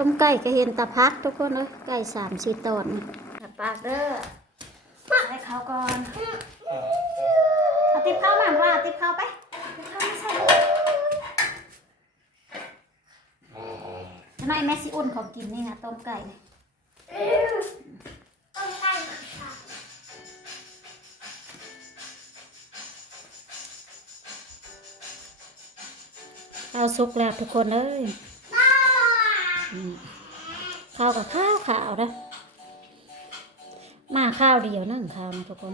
ต้มไก่ก็เห็นตะพักทุกคนเลยไก่สามสี่ตอนปากเด้อให้เขาก่อนเอาติ๊บเข้ามาว่าติ๊บเข้าไปติ๊บเข้าไม่ใช่ทำไมแม่สิอุ่นของกินนี่นะต้มไก่เนี่ยข้าวสุกแล้วทุกคนเอ้ยอืม ข้าวกับข้าวขาวนะมาข้าวเดียวนั่งข้าวนะทุกคน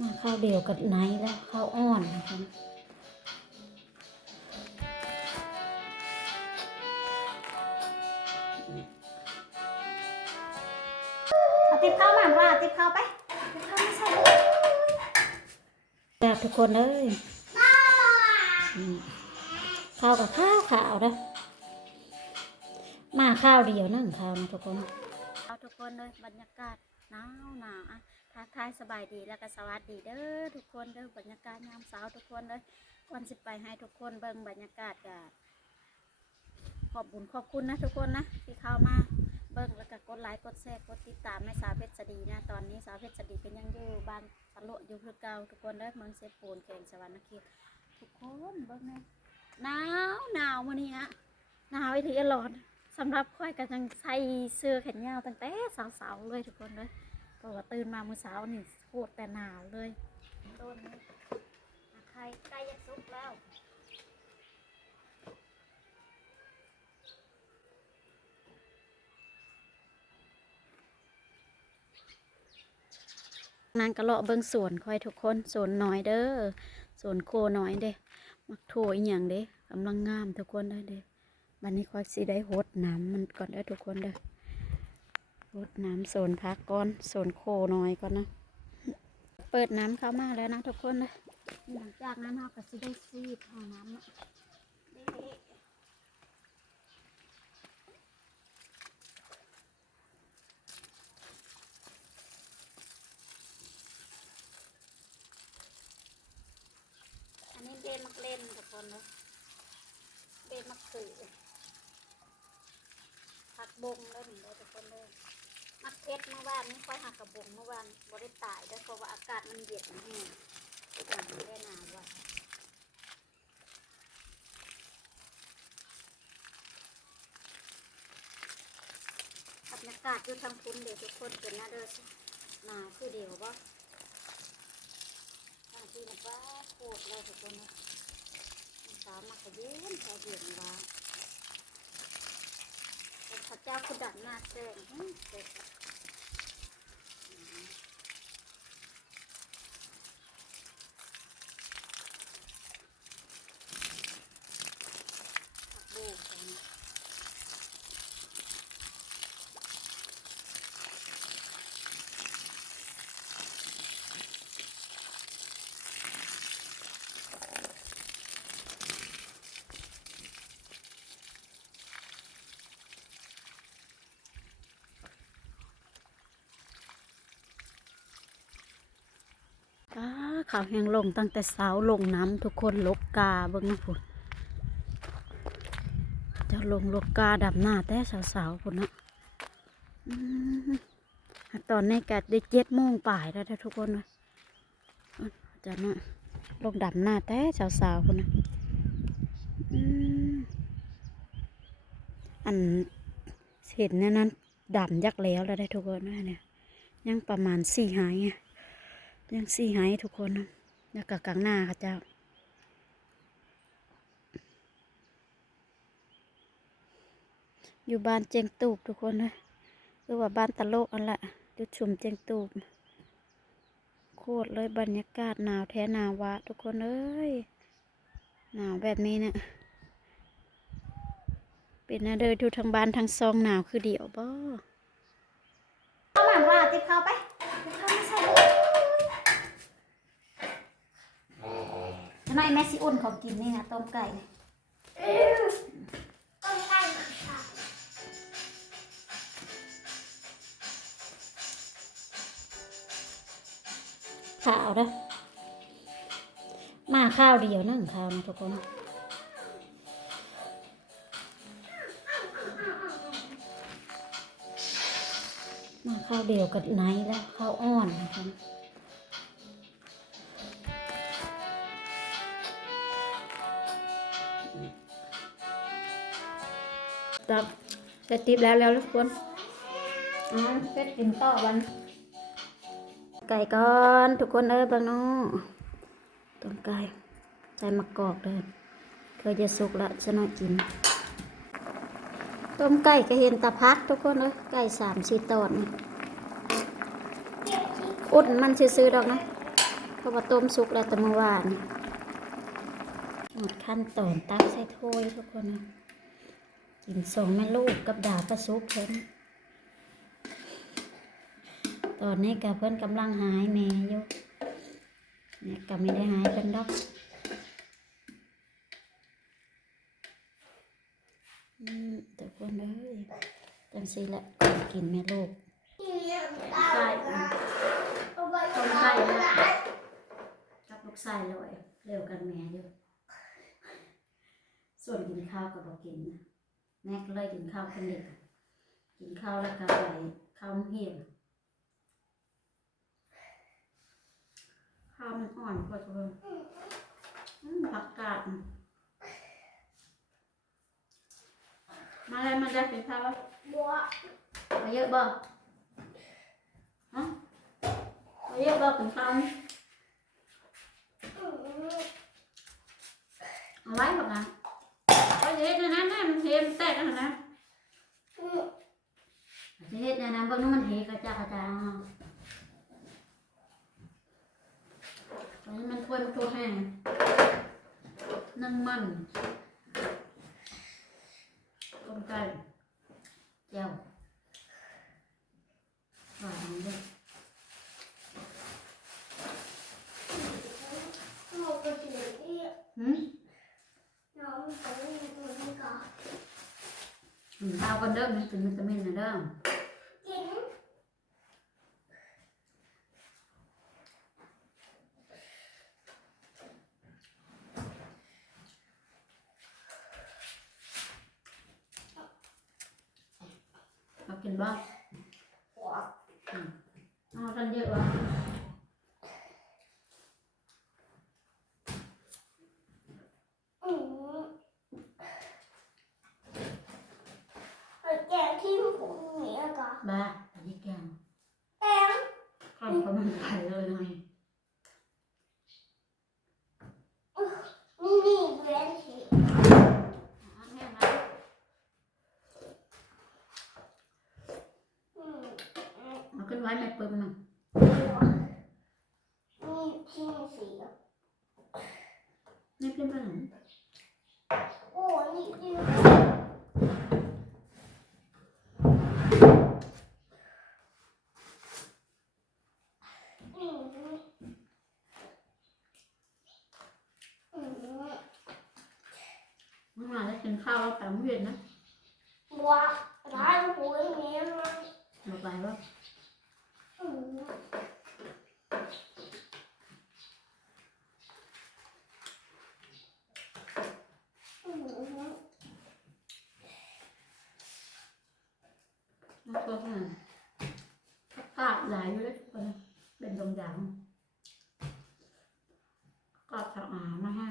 มาข้าวเดียวกับไนแล้วข้าวอ่อนนะคะ ทุกคนเอ้ยข้าวกับข้าวขาวนะมาข้าวเดียวนั่งข้าวนะทุกคนเอาทุกคนเลยบรรยากาศหนาวหนาวอะทักทายสบายดีแล้วก็สวัสดีเด้อทุกคนเด้อบรรยากาศยามเช้าทุกคนเลยก่อนสิไปให้ทุกคนเบิ่งบรรยากาศกับขอบบุญขอบคุณนะทุกคนนะที่เข้ามา เบิ่งแล้วก็กดไลค์กดแชร์กดติดตามให้สาวเพชรสดีนะตอนนี้สาวเพชรสดีเป็นยังอยู่บ้านตะลุอยู่คือเก่าทุกคนเด้อเมืองเซปูนแข่งสวรรค์นครินทุกคนเบิ่งนะหนาวหนาวมื้อนี้ฮะหนาวอีทีอลอดสำหรับค่อยก็ยังใส่เสื้อแขนยาวตั้งแต่สาวๆเลยทุกคนเลยเพราะว่าตื่นมาเมื่อเช้านี่โคตรแต่หนาวเลยต้นนี้ใครใกล้จะสุกแล้ว นางกระเลาะเบิ่งสวนคอยทุกคนสวนน้อยเด้อสวนโคน้อยเด้มักโถอีหยังเด้กำลังงามทุกคนเด้อเด้วันนี้คอยสิได้หดน้ำมันก่อนเด้อทุกคนเด้อรดน้ำโซนพักก่อนโซนโคน้อยก่อนนะเปิดน้ำเข้ามาแล้วนะทุกคนนะหลังจากนั้นเราก็จะได้ซีดเอาน้ำอะนี่อันนี้เบมักเล่นทุกคนเนะเบมักสื่อผักบงแล้วหนึ่งเลยทุกคนเลยมักเพชรเมื่อวานนี้ค่อยหักกระบงเมื่อวานบ่ได้ตายเด้วยเพราะว่าอากาศมันเย็นแห้งอย่างไม่ได้นาวว่ะบรรยากาศอยู่ทางพุ่นเดี๋ยวทุกคนเป็นหน้าเด้อหนาวคือเดียวว่า ทางที่นะป้าโคตรเลยทุกคนนะสามมักกระเย็นชาวเย็นว่าแต่พระเจ้าคุณดันหน้าแซงอื้อเสร็ ข่าวแห้งลงตั้งแต่เช้าลงน้ำทุกคนลกกาเบิ่งนะพุ่นจะลงลกกาดับหน้าแต่สาวๆคนนะตอนนี้กะได้เจ็ดโมงป่ายแล้วทุกคนนะจะนะลงดับหน้าแต่สาวๆคนนะอันเห็นเนี่ยนั้นดำยักแล้วแล้วได้ทุกคนนะเนี่ยยังประมาณสี่หายไง ยังสี่หายทุกคนนะแล้วก็กลางหน้าค่ะเจ้าอยู่บ้านเจงตูบทุกคนนะหรือว่าบ้านตะโลกอันละจุดชุมเจงตูบโคตรเลยบรรยากาศหนาวแท้หนาววะทุกคนเอ้ยหนาวแบบนี้เนะี่ยเป็นนะเดินดูทางบ้านทางซองหนาวคือเดียวบ่เข้ามาว่าติบเข้าไปติบเข้าไม่ใช่ ทำไมแม่สิอุ่นของกินนี่นะต้มไก่เนี่ยขาวนะมาข้าวเดียวนั่งข้าวนะทุกคนมาข้าวเดียวกับไหนแล้วข้าวอ่อนนะคะ ตับจะติบแล้วแล้วทุกคนอ๋อเพ็ดกินต่อวัน ไก่ก่อนทุกคนเอ้ยบางน้องต้มไก่ใส่มะกอกเลยเคยจะสุกละจะน่ากิน ต้มไก่ก็เห็นตาพักทุกคนเอ้ยไก่สามสี่ตอนนี่อุ่นมันซื้อๆดอกนะเพราะว่าต้มสุกแล้วแต่เมื่อวานหมดขั้นตอนตักใส่ถ้วยทุกคนนะ กินสองแม่ลูกกับดาบประซุกเพิ่นตอนนี้กับเพื่อนกำลังหายแม่อยู่เนี่ยก็ไม่ได้หายเป็นดอกอืมแต่คนเอ้ยจังสิแหละก่อนกินแม่ลูกใช่ต้มไข่นะกับลูกชายเลยเร็วกันแม่อยู่ส่วนกินข้าวกับบอกกินนะ แม่ก็เลยกินข้าวคนเด็กกินข้าวแล้วก็ไปข้าวเหี่ยงข้าวมันอ่อนกว่าเธออืมผักกาดมาเลยมาได้เป็นข้าวมาเยอะบ่ฮะมาเยอะบ่เป็นข้าวเอาไว้บอกนะก็จะเฮ็ดในนั้นนะ ทมันแตกนะนะจะเฮ็ดในนั้นบางนู้นมันเทกระจายกระจายอันนี้มันถ้วยมันตัวแห้งนึ่งมันต้มไก่เจียวหวานด้วยหืมหืม เอากันเด้อมันเป็นวิตามินนะเด้อเอากินบ้างเอากันเยอะวะบ้าอันนี้แกงข้าวเขามัน ไข่เลยหน่อยเอาแห้งนะเอาขึ้นไว้ไม่เปิมมันนี่ขึ้นไปไหนเมื่อวานได้กินข้าวแล้วแต่ไม่เห็นนะเราไปว่าน่า กลัวขนาดผักกาดหลายอยู่เลยทุกคนเป็นดงดังกอดผักอาดมาให้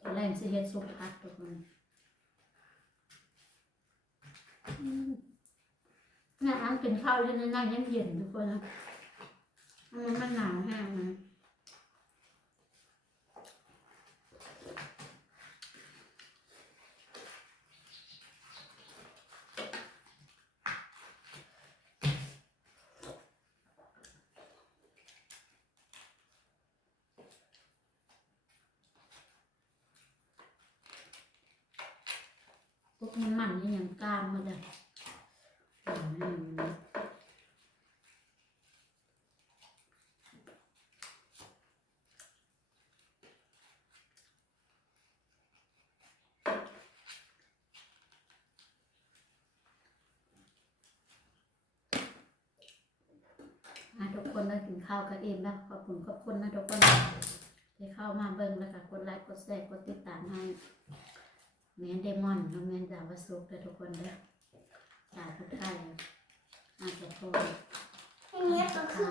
ตอนแรกสิเฮ็ดซุปผักทุกคนอืมเนี่อังกินข้าวเย็นนั่งเย็นๆทุกคนนะมันมันหนาวแห้งนะ พวกนี้มันนี่ยังกล้ามมาเลยทุกคนได้กินข้าวกันเองแล้วขอบคุณขอบคุณนะทุกคนที่เข้ามาเบิ้งแล้วกดไลค์กดแชร์กดติดตามให้ แมนเดมอนน้องแมนดาวสุกเด้ทุกคนเด้อจากพุทธไทยอาจจะโทรอันนี้ก็คือ